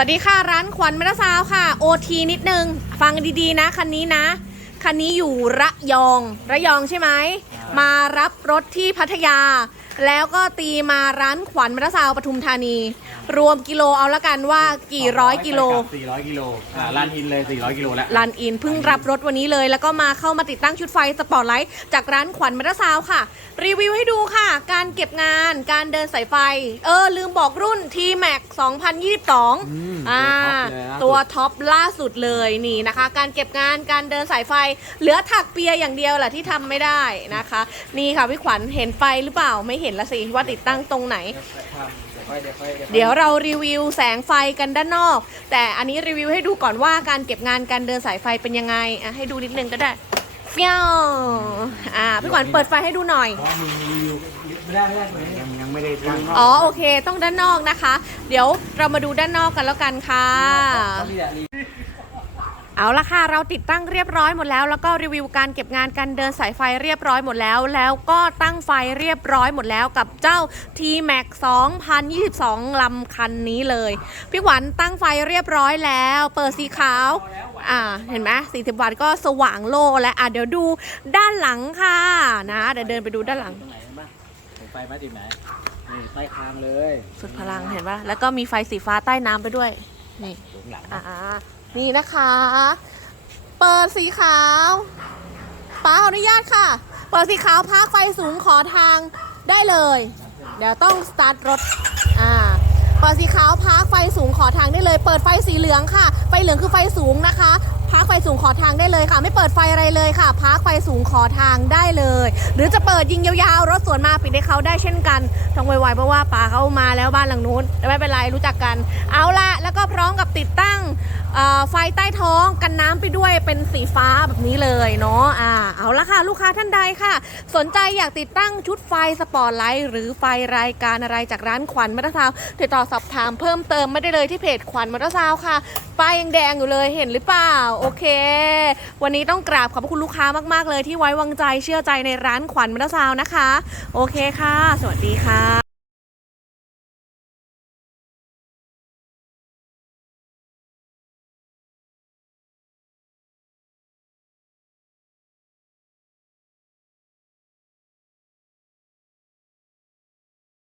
วัสดีค่ะร้านขวัญเมรซาวค่ะโอทีนิดนึง ฟังดีๆนะคันนี้นะ คันนี้อยู่ระยอง ระยองใช่ไหม มารับรถที่พัทยา แล้วก็ตีมาร้านขวัญเมรซาวปทุมธานี รวมกิโลเอาละกันว่ากี่ร้อยกิโล400กิโลอ่าลานอินเลย400กิโลแล้วลันอินเพิ่งรับรถวันนี้เลย แล้วก็มาเข้ามาติดตั้งชุดไฟสปอร์ตไลท์จากร้านขวัญเมทัลซาวค่ะ รีวิวให้ดูค่ะ การเก็บงานการเดินสายไฟ เออ ลืมบอกรุ่น T-Max 2022อ่าตัวท็อปล่าสุดเลยนี่นะคะ การเก็บงานการเดินสายไฟ เหลือถักเปียอย่างเดียวแหละที่ทำไม่ได้นะคะ นี่ค่ะพี่ขวัญเห็นไฟหรือเปล่าไม่เห็นละสิว่าติดตั้งตรงไหน เดี๋ยวเรารีวิวแสงไฟกันด้านนอก แต่อันนี้รีวิวให้ดูก่อนว่าการเก็บงานการเดินสายไฟเป็นยังไงอะให้ดูนิดนึงก็ได้เฟี้ยวอ่าพี่ขวัญเปิดไฟให้ดูหน่อย ยังยังไม่ได้ตั้งอ๋อโอเค ต้องด้านนอกนะคะ เดี๋ยวเรามาดูด้านนอกกันแล้วกันค่ะ เอาละค่ะ เราติดตั้งเรียบร้อยหมดแล้ว แล้วก็รีวิวการเก็บงานการเดินสายไฟเรียบร้อยหมดแล้ว แล้วก็ตั้งไฟเรียบร้อยหมดแล้วกับเจ้า T-Max 2022 ลำคันนี้เลย พี่หวันตั้งไฟเรียบร้อยแล้ว เปิดสีขาว อ่า เห็นไหม40 วัตต์ก็สว่างโล่และอะเดี๋ยวดูด้านหลังค่ะนะเดี๋ยวเดินไปดูด้านหลัง ตรงไหนบ้างไฟมาติดไหนนี่ใต้คางเลย สุดพลังเห็นปะแล้วก็มีไฟสีฟ้าใต้น้ำไปด้วย นี่สูงหลังอ่านี่นะคะ เปิดสีขาวป้าขออนุญาตค่ะ เปิดสีขาวพักไฟสูงขอทางได้เลย เดี๋ยวต้องสตาร์ทรถ อ่า เปิดสีขาวพักไฟสูงขอทางได้เลย เปิดไฟสีเหลืองค่ะ ไฟเหลืองคือไฟสูงนะคะพักไฟสูงขอทางได้เลยค่ะ ไม่เปิดไฟอะไรเลยค่ะพักไฟสูงขอทางได้เลย หรือจะเปิดยิงยาวๆ รถสวนมาปิดให้เขาได้เช่นกันต้องไวๆเพราะว่าป่าเขามาแล้วบ้านหลังนู้นแต่ไม่เป็นไรรู้จักกัน เอาละแล้วก็พร้อมกับติดตั้ง ไฟใต้ท้องกันน้ำไปด้วยเป็นสีฟ้าแบบนี้เลยเนาะอ่าเอาละค่ะ ลูกค้าท่านใดค่ะ สนใจอยากติดตั้งชุดไฟสปอร์ตไลท์หรือไฟรายการอะไรจากร้านขวัญมัตทาวน์ติดต่อสอบถามเพิ่มเติมไม่ได้เลยที่เพจขวัญมัตทาวน์ค่ะป้ายยังแดงอยู่เลยเห็นหรือเปล่า โอเค วันนี้ต้องกราบขอบพระคุณลูกค้ามากๆเลยที่ไว้วางใจเชื่อใจในร้านขวัญมัตทาวน์นะคะ โอเคค่ะ สวัสดีค่ะ